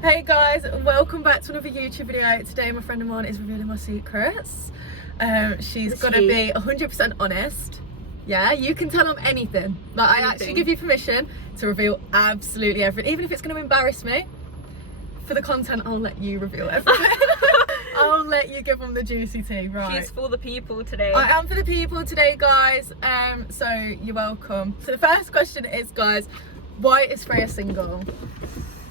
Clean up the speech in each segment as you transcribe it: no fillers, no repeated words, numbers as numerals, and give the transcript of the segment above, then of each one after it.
Hey guys, welcome back to another YouTube video. Today my friend Amon is revealing my secrets. She's gonna be 100% honest. Yeah, you can tell them anything. Like, I actually give you permission to reveal absolutely everything, even if it's gonna embarrass me. For the content, I'll let you reveal everything. I'll let you give them the juicy tea, right? She's for the people today. I am for the people today, guys. So you're welcome. So the first question is, guys, why is Freya single?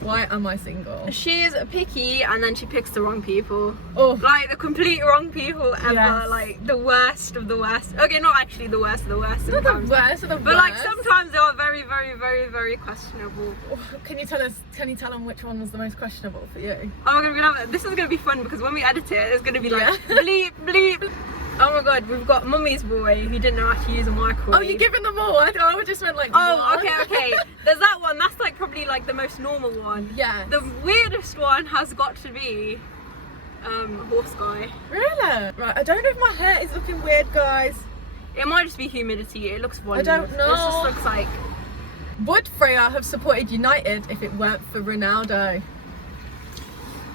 Why am I single? She's picky and then she picks the wrong people. Oh, like the complete wrong people ever. Yes. Like the worst of the worst. Okay, not actually the worst of the worst. not the worst of the worst. But like sometimes they are very, very, very, very questionable. Can you tell them which one was the most questionable for you? Oh, this is gonna be fun because when we edit it, it's gonna be like bleep, bleep. Oh my god, we've got Mummy's boy who didn't know how to use a microwave. Oh, you're giving them all? I just meant like oh, one. okay. There's that one. That's like probably like the most normal one. Yeah. The weirdest one has got to be horse guy. Really? Right, I don't know if my hair is looking weird, guys. It might just be humidity. It looks voluminous. I don't know. This just looks like... Would Freya have supported United if it weren't for Ronaldo?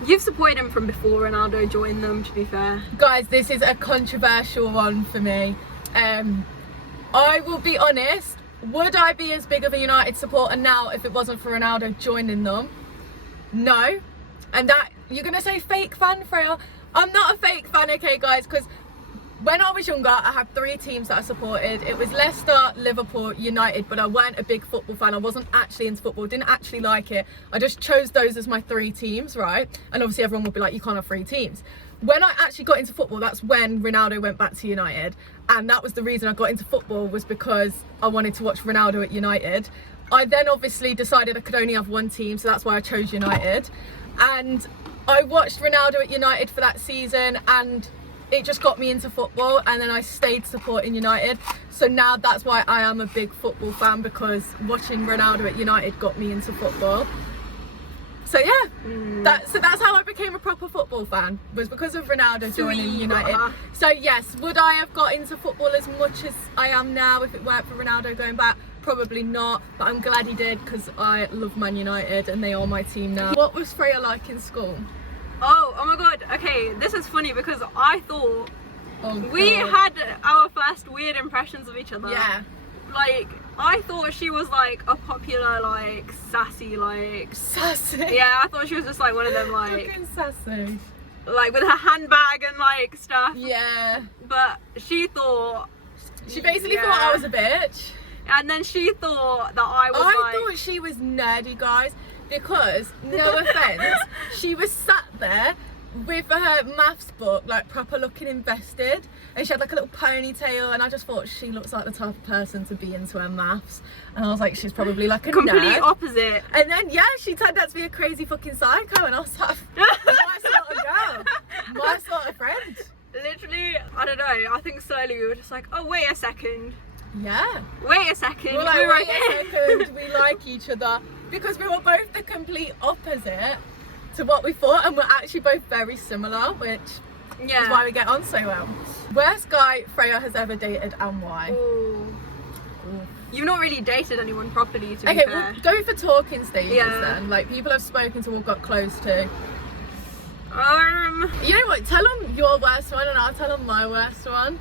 You've supported him from before Ronaldo joined them, to be fair. Guys, this is a controversial one for me. I will be honest, would I be as big of a United supporter now if it wasn't for Ronaldo joining them? No. And that, you're going to say fake fan, Freya? I'm not a fake fan, okay, guys, because when I was younger, I had 3 teams that I supported. It was Leicester, Liverpool, United, but I weren't a big football fan. I wasn't actually into football, didn't actually like it. I just chose those as my 3 teams, right? And obviously everyone would be like, you can't have 3 teams. When I actually got into football, that's when Ronaldo went back to United. And that was the reason I got into football, was because I wanted to watch Ronaldo at United. I then obviously decided I could only have 1 team, so that's why I chose United. And I watched Ronaldo at United for that season, and it just got me into football, and then I stayed supporting United. So now that's why I am a big football fan, because watching Ronaldo at United got me into football. So yeah, that's how I became a proper football fan, was because of Ronaldo joining United. So yes, would I have got into football as much as I am now if it weren't for Ronaldo going back? Probably not, but I'm glad he did, because I love Man United and they are my team now. What was Freya like in school? Oh my god, okay, this is funny because I thought we God. had our first weird impressions of each other. Yeah. Like, I thought she was like a popular, like, sassy, like... Sassy? Yeah, I thought she was just like one of them, like... Fucking sassy. Like, with her handbag and, like, stuff. Yeah. But she thought... She basically thought I was a bitch. And then she thought that I was I thought she was nerdy, guys, because, no offence, she was sat there with her maths book, like proper looking invested, and she had like a little ponytail, and I just thought she looks like the type of person to be into her maths, and I was like, she's probably like a complete nerd. opposite. And then yeah, she turned out to be a crazy fucking psycho, and I was like, my sort of girl, my sort of friend. Literally, I don't know, I think slowly we were just like, oh wait a second. Yeah. Wait a second. We're like, wait a second, we like each other, because we were both the complete opposite to what we thought, and we're actually both very similar, which is why we get on so well. Worst guy Freya has ever dated, and why? Ooh. You've not really dated anyone properly, to be fair. Okay, we'll go for talking stages then. Like, people I've spoken to or got close to. You know what? Tell them your worst one, and I'll tell them my worst one.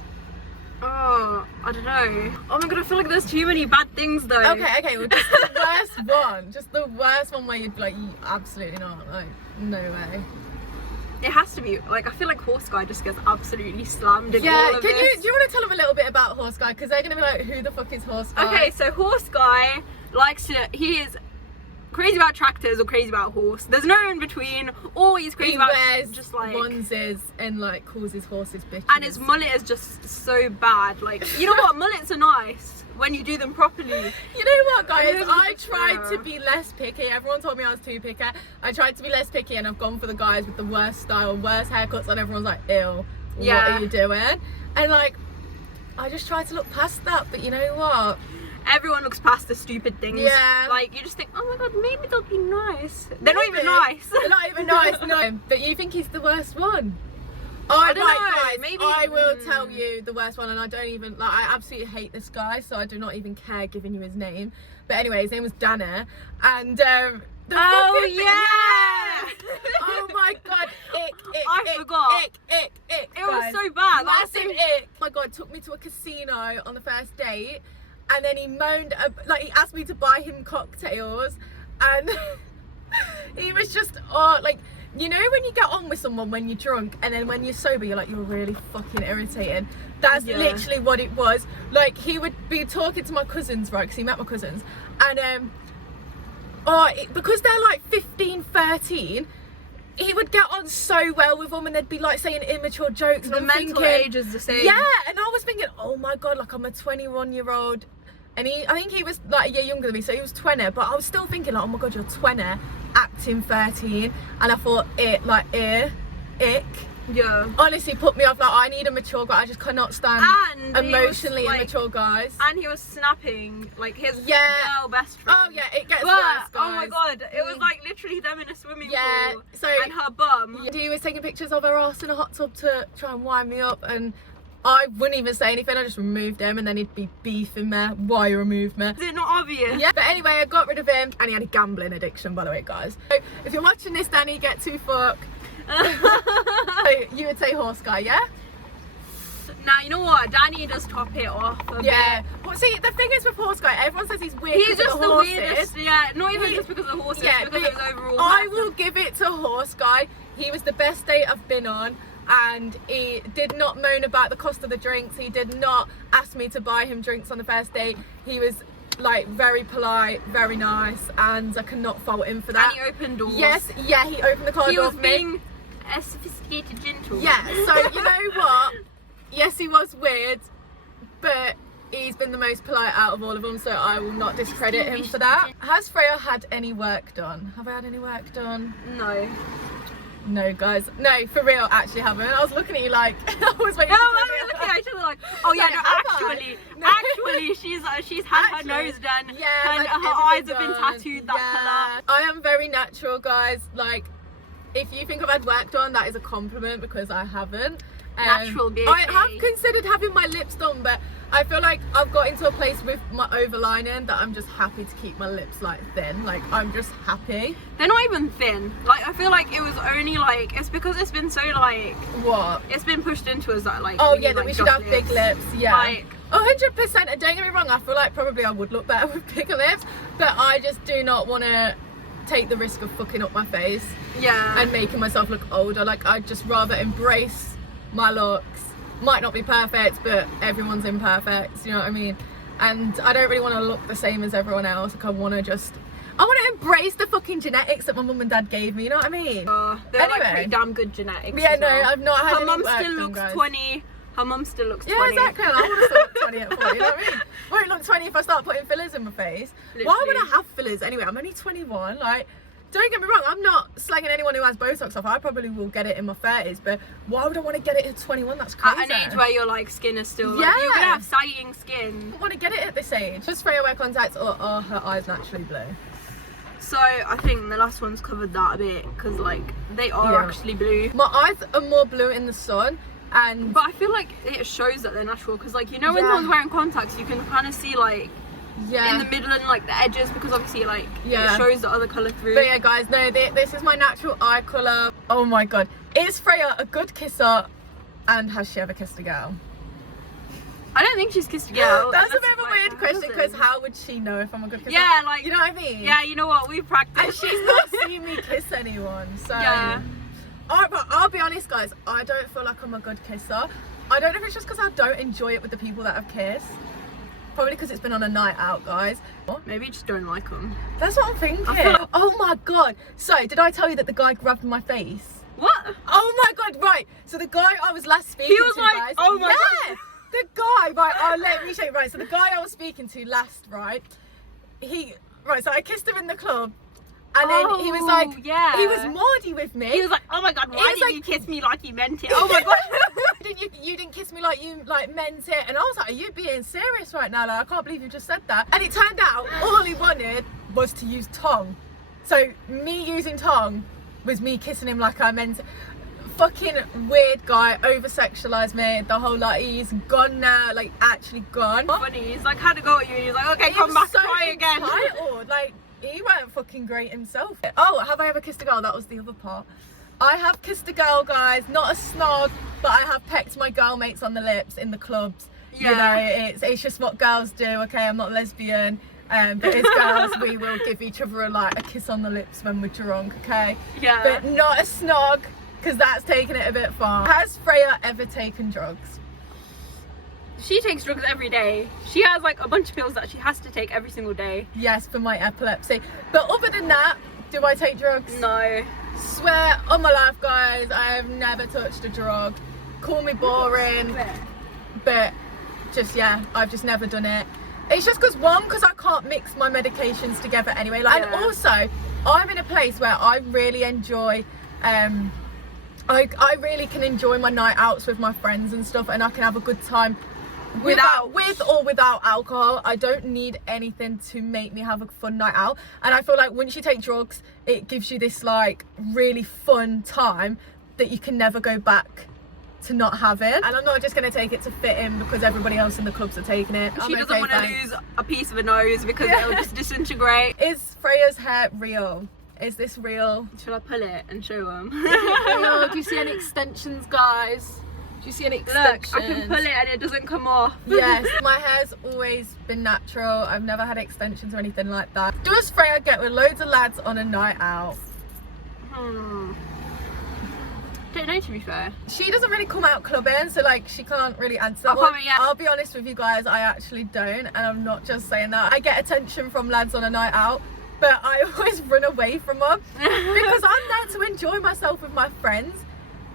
Oh, I don't know. Oh my god, I feel like there's too many bad things though. Okay, well, just the worst one. Just the worst one where you'd be like, absolutely not. Like, no way. It has to be, like, I feel like Horse Guy just gets absolutely slammed in all of do this. you want to tell them a little bit about Horse Guy? Because they're going to be like, who the fuck is Horse Guy? Okay, so Horse Guy he is crazy about tractors or crazy about horse. There's no in between. Or he's crazy about just like onesies and like calls his horses bitches. And his mullet is just so bad. Like, you know what? Mullets are nice when you do them properly. You know what, guys? I tried to be less picky. Everyone told me I was too picky. I tried to be less picky, and I've gone for the guys with the worst style, worst haircuts, and everyone's like, ew, what are you doing? And like, I just tried to look past that, but you know what? Everyone looks past the stupid things. Yeah. Like, you just think, oh my god, maybe they'll be nice. They're not even nice. They're not even nice, no. But you think he's the worst one? I don't know, guys, maybe I will tell you the worst one, and I don't even, like, I absolutely hate this guy, so I do not even care giving you his name. But anyway, his name was Dana, and oh yeah! casino on the first date, and then he moaned, like he asked me to buy him cocktails, and he was just, like, you know when you get on with someone when you're drunk, and then when you're sober you're like, you're really fucking irritating. That's literally what it was. Like, he would be talking to my cousins, right, because he met my cousins, and because they're like 15, 13, he would get on so well with them, and they'd be like saying immature jokes. The mental age is the same. Yeah, and I was thinking, oh my god, like I'm a 21-year-old, and I think he was like a year younger than me, so he was 20, but I was still thinking like, oh my god, you're 20, acting 13, and I thought ick. Yeah. Honestly, put me off. Like, I need a mature guy. I just cannot stand emotionally immature guys. And he was snapping like his girl best friend. Oh yeah, it gets worse, guys. Oh my god, it was like literally them in a swimming pool. So and her bum. He was taking pictures of her ass in a hot tub to try and wind me up, and I wouldn't even say anything. I just removed him, and then he'd be beefing me. Why you removed me? Is it not obvious? Yeah. But anyway, I got rid of him, and he had a gambling addiction, by the way, guys. So if you're watching this, Danny, get to fuck. So you would say horse guy, yeah? Now, you know what? Danny does top it off a bit. Well, see, the thing is with horse guy, everyone says he's weird. He's just of the horses. weirdest. Yeah, not even just because of horses, because of his overall. I will give it to horse guy. He was the best date I've been on, and he did not moan about the cost of the drinks. He did not ask me to buy him drinks on the first date. He was like very polite, very nice, and I cannot fault him for that. And he opened doors. Yes, yeah, he opened the car door. He was being a sophisticated gentleman. Yeah, so you know what? Yes, he was weird, but he's been the most polite out of all of them, so I will not discredit him for that. Has Freya had any work done? Have I had any work done? No. No, guys. No, for real, actually haven't. I was looking at you like, I was waiting. No, I was looking at each other like, oh yeah, actually, she's had her nose done. Yeah, and her eyes have been tattooed that colour. I am very natural, guys. Like, if you think I've had work done, that is a compliment, because I haven't. Natural beauty. I have considered having my lips done, but I feel like I've got into a place with my overlining that I'm just happy to keep my lips like thin. Like, I'm just happy. They're not even thin. Like, I feel like it was only like, it's because it's been so like, what? It's been pushed into us that like, oh yeah, that we should have big lips. Yeah. Like, 100%. And don't get me wrong, I feel like probably I would look better with bigger lips, but I just do not want to take the risk of fucking up my face. Yeah. And making myself look older. Like, I'd just rather embrace my looks. Might not be perfect, but everyone's imperfect, you know what I mean? And I don't really want to look the same as everyone else. Like, I want to embrace the fucking genetics that my mum and dad gave me, you know what I mean? They're like pretty damn good genetics. Yeah, no, I've not had her mum any still work looks done, guys. 20. Her mum still looks 20. Yeah, exactly. I want to still look 20 at 40, you know what I mean? Won't look 20 if I start putting fillers in my face. Literally. Why would I have fillers anyway? I'm only 21, like... Don't get me wrong, I'm not slanging anyone who has Botox off. I probably will get it in my 30s, but why would I want to get it at 21? That's crazy. At an age where your like skin is still like, yeah, you're gonna have sagging skin. I want to get it at this age. Does Freya wear contacts, or are her eyes naturally blue? So I think the last one's covered that a bit, because like they are actually blue. My eyes are more blue in the sun, but I feel like it shows that they're natural, because like, you know, when someone's wearing contacts, you can kind of see like in the middle and like the edges, because obviously like it shows the other colour through. But yeah, guys, no, this is my natural eye colour. Oh my god, is Freya a good kisser, and has she ever kissed a girl? I don't think she's kissed a girl. That's a bit of a weird question, because how would she know if I'm a good kisser? Yeah, like, you know what I mean? Yeah, you know what, we practiced. And she's not seen me kiss anyone, so yeah. Alright, but I'll be honest, guys, I don't feel like I'm a good kisser. I don't know if it's just because I don't enjoy it with the people that I've kissed. Probably because it's been on a night out, guys. Maybe you just don't like them. That's what I'm thinking. Oh my god. So, did I tell you that the guy grabbed my face? What? Oh my god, right. So the guy I was last speaking to, guys. Oh my god. The guy, right, let me show you, right. So the guy I was speaking to last, right, so I kissed him in the club. And then he was like, he was Maudie with me. He was like, oh my god, why didn't you kiss me like you meant it? Oh my god. You didn't kiss me like you meant it. And I was like, are you being serious right now? Like, I can't believe you just said that. And it turned out all he wanted was to use tongue. So me using tongue was me kissing him like I meant it. Fucking weird guy, over sexualized me, the whole lot. He's gone now, like actually gone. Funny, he's like had to go at you and he's like, okay, come back, try again. Like, he weren't fucking great himself. Oh, have I ever kissed a girl? That was the other part. I have kissed a girl, guys. Not a snog, but I have pecked my girl mates on the lips in the clubs. You know, it's just what girls do. Okay, I'm not lesbian, but as girls, we will give each other a kiss on the lips when we're drunk. Okay, Yeah. but not a snog, because that's taking it a bit far. Has Freya ever taken drugs? She takes drugs every day. She has like a bunch of pills that she has to take every single day. Yes, for my epilepsy. But other than that, do I take drugs? No. Swear on my life, guys, I have never touched a drug. Call me boring, but just, yeah, I've just never done it. It's just because I can't mix my medications together anyway. And also, I'm in a place where I really enjoy, I really can enjoy my night outs with my friends and stuff, and I can have a good time with or without alcohol. I don't need anything to make me have a fun night out. And I feel like once you take drugs, it gives you this like really fun time that you can never go back to not having. And I'm not just going to take it to fit in because everybody else in the clubs are taking it. She doesn't want to lose a piece of her nose because it'll just disintegrate. Is Freya's hair real? Is this real? Shall I pull it and show them? Do you see any extensions, guys? Do you see any extensions? Look, I can pull it and it doesn't come off. Yes, my hair's always been natural. I've never had extensions or anything like that. Does Freya get with loads of lads on a night out? Don't know, to be fair. She doesn't really come out clubbing, so like she can't really answer that one. I'll be honest with you guys, I actually don't, and I'm not just saying that. I get attention from lads on a night out, but I always run away from them because I'm there to enjoy myself with my friends.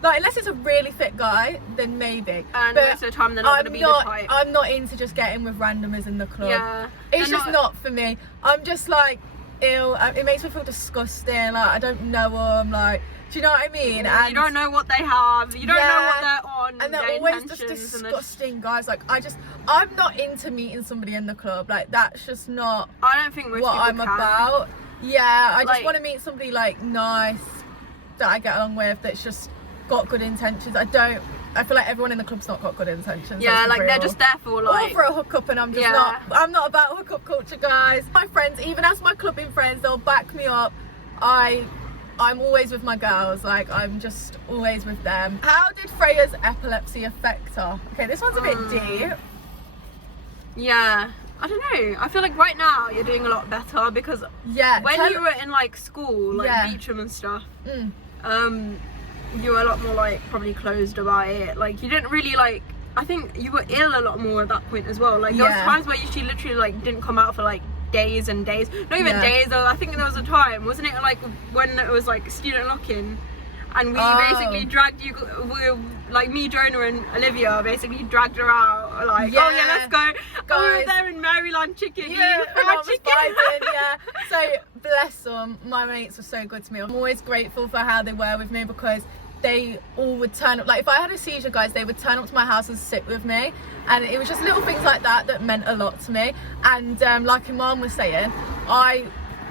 Like, unless it's a really fit guy, then maybe. And most of the time they're not going to be the type. I'm not into just getting with randomers in the club. Yeah. It's just not for me. I'm just like, ew, it makes me feel disgusting. Like, I don't know them. Like, do you know what I mean? And you don't know what they have. You don't know what they're on. And they're always just disgusting guys. Like, I'm not into meeting somebody in the club. Like, that's just not I don't think most what I'm about. Yeah, I just want to meet somebody like nice that I get along with, that's just got good intentions. I feel like everyone in the club's not got good intentions. Yeah, like they're just there for like, or for a hookup, and I'm just not. I'm not about hookup culture, guys. My friends, even as my clubbing friends, they'll back me up. I'm always with my girls. Like, I'm just always with them. How did Freya's epilepsy affect her? Okay, this one's a bit deep. Yeah, I don't know. I feel like right now you're doing a lot better because when you were in like school, like Beecham and stuff, you were a lot more like probably closed about it. Like, you didn't really like, I think you were ill a lot more at that point as well. Like, there was times where she literally like didn't come out for like days and days, not even days. I think there was a time, wasn't it, like when it was like student lock-in, and we basically dragged you, like me, Jonah and Olivia basically dragged her out, like, oh yeah, let's go over there in Maryland chicken, so bless them, my mates were so good to me. I'm always grateful for how they were with me, because they all would turn up. Like, if I had a seizure, guys, they would turn up to my house and sit with me, and it was just little things like that that meant a lot to me. And like Iman was saying, I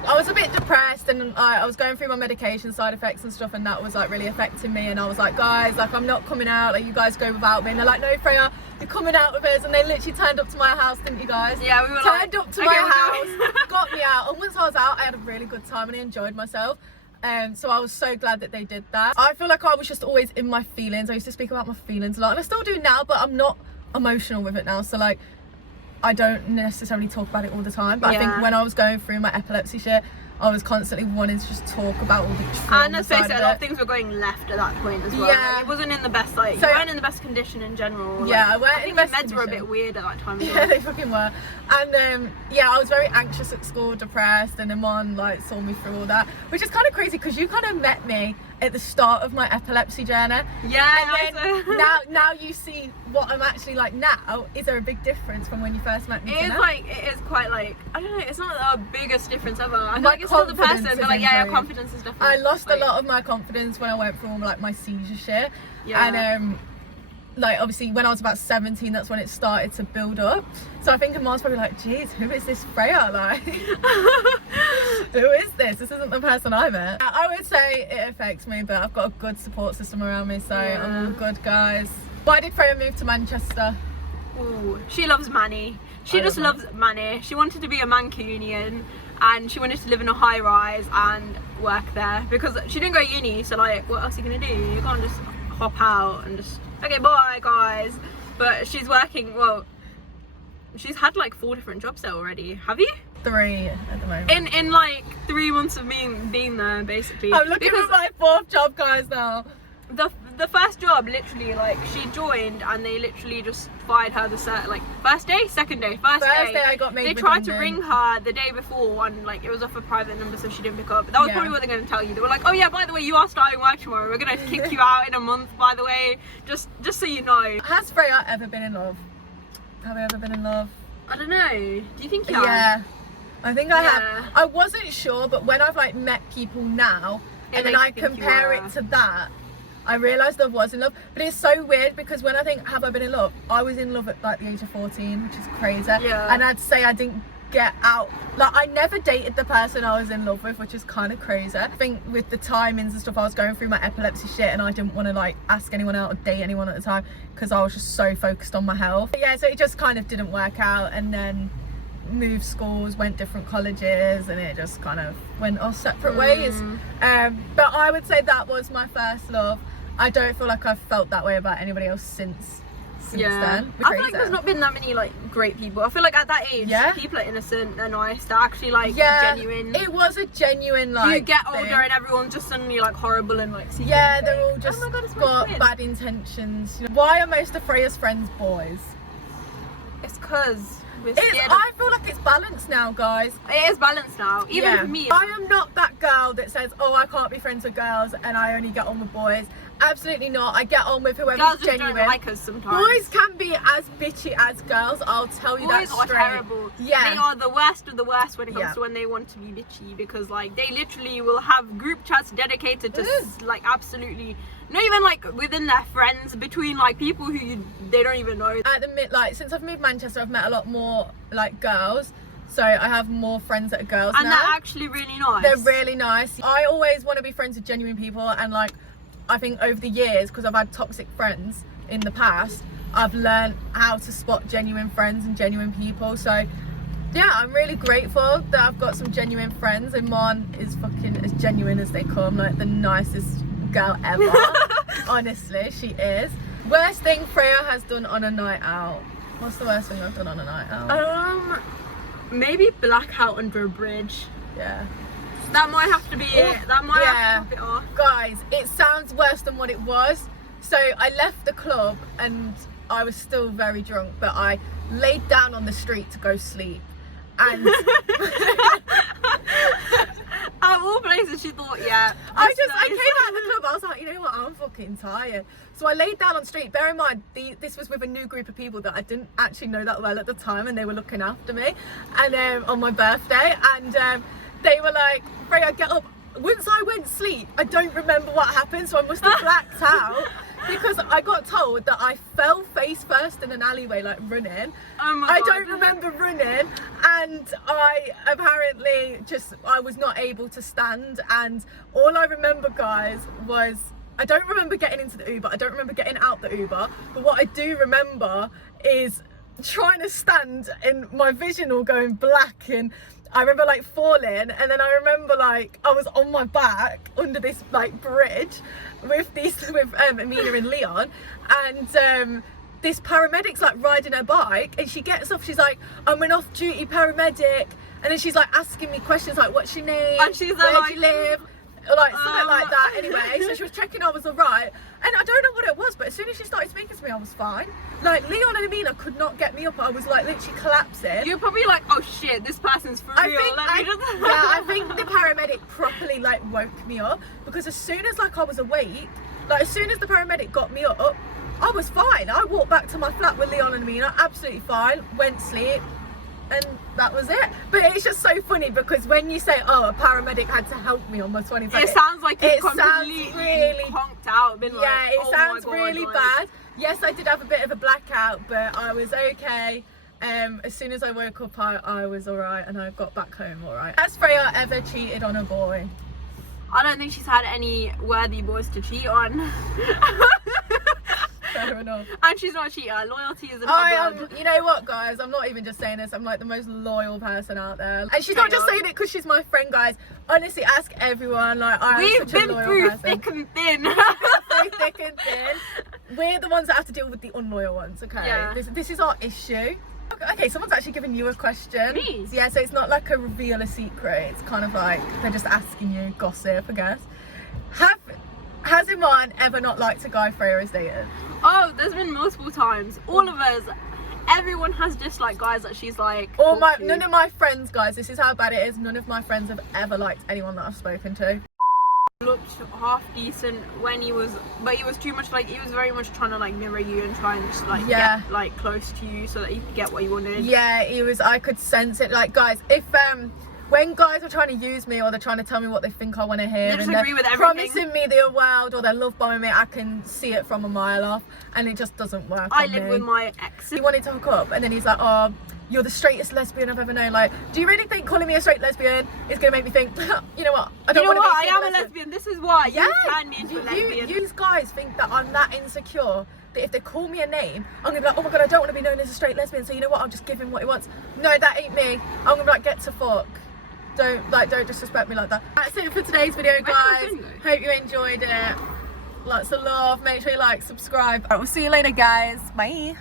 was a bit depressed, and I was going through my medication side effects and stuff, and that was like really affecting me. And I was like, guys, like, I'm not coming out, like, you guys go without me. And they're like, no, Freya, you're coming out with us. And they literally turned up to my house, didn't you guys? Yeah, we were turned up to my house, got me out, and once I was out, I had a really good time and I enjoyed myself. So I was so glad that they did that. I feel like I was just always in my feelings. I used to speak about my feelings a lot, and I still do now, but I'm not emotional with it now. So like, I don't necessarily talk about it all the time, but I think when I was going through my epilepsy shit, I was constantly wanting to just talk about all the trauma. And let's face it, a lot of things were going left at that point as well. Yeah. Like, it wasn't in the best, like, you weren't in the best condition in general. Yeah, like, I weren't in the best meds condition. were a bit weird at that time as well. Yeah, they fucking were. And yeah, I was very anxious at school, depressed, and Iman like saw me through all that, which is kind of crazy because you kind of met me at the start of my epilepsy journey. Yeah, and then now you see what I'm actually like now. Is there a big difference from when you first met me? It is quite like, I don't know, it's not the biggest difference ever. I feel like it's still the person, but like, yeah, your confidence is definitely. I lost a lot of my confidence when I went through all like my seizure shit. Yeah. And like, obviously when I was about 17, that's when it started to build up. So I think Iman's probably like, geez, who is this Freya? Like, who is this? This isn't the person I met. I would say it affects me, but I've got a good support system around me, so I'm all good, guys. Why did Freya move to Manchester? Ooh, she loves Manny. She just loves Manny. She wanted to be a Mancunian, and she wanted to live in a high rise and work there, because she didn't go uni, so like, what else are you gonna do? You can't just hop out and just, okay, bye guys. But she's working, well, she's had like 4 different jobs there already. Have you? 3 at the moment. In like 3 months of being there, basically. I'm looking at my 4th job, guys, now. The first job, literally, like, she joined and they literally just fired her the first day, second day, first day I got made They tried redundant. to ring her the day before and like it was off a private number, so she didn't pick up. That was probably what they're going to tell you. They were like, oh yeah, by the way, you are starting work tomorrow. We're going to kick you out in a month, by the way, just so you know. Has Freya ever been in love? Have you ever been in love? I don't know. Do you think you have? Yeah, I think I have. I wasn't sure, but when I've like met people now and then I compare it to that, I realised I was in love. But it's so weird because when I think, have I been in love? I was in love at like the age of 14, which is crazy. Yeah. And I'd say I didn't get out. Like, I never dated the person I was in love with, which is kind of crazy. I think with the timings and stuff, I was going through my epilepsy shit and I didn't want to like ask anyone out or date anyone at the time because I was just so focused on my health. But yeah, so it just kind of didn't work out, and then moved schools, went different colleges, and it just kind of went our separate ways. But I would say that was my first love. I don't feel like I've felt that way about anybody else since then. I feel like there's not been that many like great people. I feel like at that age, people are innocent, they're nice, they're actually like genuine. It was a genuine like you get older thing. and everyone's just suddenly like horrible and like they're all just got bad intentions. Why are most of Freya's friends boys? It's because I feel like it's balanced now, guys. It is balanced now, even for me. I am not that girl that says, oh, I can't be friends with girls and I only get on with boys. Absolutely not. I get on with whoever's girls genuine. Don't like us sometimes. Boys can be as bitchy as girls, I'll tell you that straight. Boys are terrible. Yeah. They are the worst of the worst when it comes to when they want to be bitchy, because like they literally will have group chats dedicated to like absolutely not even like within their friends, between like people who they don't even know. At the like since I've moved Manchester, I've met a lot more like girls, so I have more friends that are girls and now. They're actually really nice. They're really nice. I always want to be friends with genuine people, and like I think over the years, because I've had toxic friends in the past, I've learned how to spot genuine friends and genuine people. So yeah, I'm really grateful that I've got some genuine friends, and Mon is fucking as genuine as they come, like the nicest girl ever. Honestly, she is. Worst thing Freya has done on a night out. What's the worst thing I've done on a night out? Maybe blackout under a bridge. Yeah. That might have to be it. That might have to top it off. Guys, it sounds worse than what it was. So I left the club and I was still very drunk, but I laid down on the street to go sleep. And out of all places, she thought, I came out of the club, I was like, you know what, I'm fucking tired. So I laid down on the street. Bear in mind, this was with a new group of people that I didn't actually know that well at the time, and they were looking after me, and on my birthday, and they were like, Freya, get up. Once I went to sleep, I don't remember what happened, so I must have blacked out, because I got told that I fell face first in an alleyway, like running. Oh my God. I don't remember running, and I apparently I was not able to stand, and all I remember, guys, was I don't remember getting into the Uber, I don't remember getting out the Uber, but what I do remember is trying to stand and my vision all going black, and I remember like falling, and then I remember like I was on my back under this like bridge with Amina and Leon, and this paramedic's like riding her bike, and she gets off, she's like, I'm an off-duty paramedic, and then she's like asking me questions like, what's your name, and she's where like, do you live, like something like that. Anyway, so she was checking I was alright, and I don't know what it was, but as soon as she started speaking to me, I was fine. Like Leon and Amina could not get me up. I was like literally collapsing. You're probably like, oh shit, this person's for real. I think the paramedic properly like woke me up, because as soon as like I was awake, like as soon as the paramedic got me up, I was fine. I walked back to my flat with Leon and Amina, absolutely fine, went to sleep, and that was it. But it's just so funny because when you say, oh, a paramedic had to help me on my 21st, it sounds like it sounds really conked out. Been like, it sounds really bad. Yes, I did have a bit of a blackout, but I was okay. As soon as I woke up, I was alright, and I got back home alright. Has Freya ever cheated on a boy? I don't think she's had any worthy boys to cheat on. Fair enough. And she's not a cheater. Loyalty is in her blood. You know what, guys? I'm not even just saying this. I'm like the most loyal person out there. And she's not just saying it because she's my friend, guys. Honestly, ask everyone. Like, I'm such a loyal person. We've been through thick and thin. Through thick and thin. We're the ones that have to deal with the unloyal ones, okay? Yeah. This is our issue. Okay, someone's actually given you a question. Me? Yeah, so it's not like a reveal a secret. It's kind of like they're just asking you gossip, I guess. Has Iman ever not liked a guy Freya has dated? Oh, there's been multiple times. All of us, everyone has disliked guys that she's like. None of my friends, guys, this is how bad it is. None of my friends have ever liked anyone that I've spoken to. Looked half decent when he was, but he was too much like, he was very much trying to like mirror you and try and just like get like close to you so that you could get what you wanted. Yeah, he was. I could sense it. Like, guys, if when guys are trying to use me or they're trying to tell me what they think I want to hear, they just and agree with they're everything. promising me the world or they're love bombing me, I can see it from a mile off, and it just doesn't work. I live with my ex. He wanted to hook up, and then he's like, "Oh, you're the straightest lesbian I've ever known." Like, do you really think calling me a straight lesbian is gonna make me think, you know what? I don't want to be. I am a lesbian. This is why you turned me into a lesbian. You guys think that I'm that insecure that if they call me a name, I'm gonna be like, "Oh my god, I don't want to be known as a straight lesbian." So you know what? I'll just give him what he wants. No, that ain't me. I'm gonna be like, "Get to fuck." Don't disrespect me like that. That's it for today's video, guys. Hope you enjoyed it. Lots of love. Make sure you like, subscribe. Alright, we'll see you later, guys. Bye.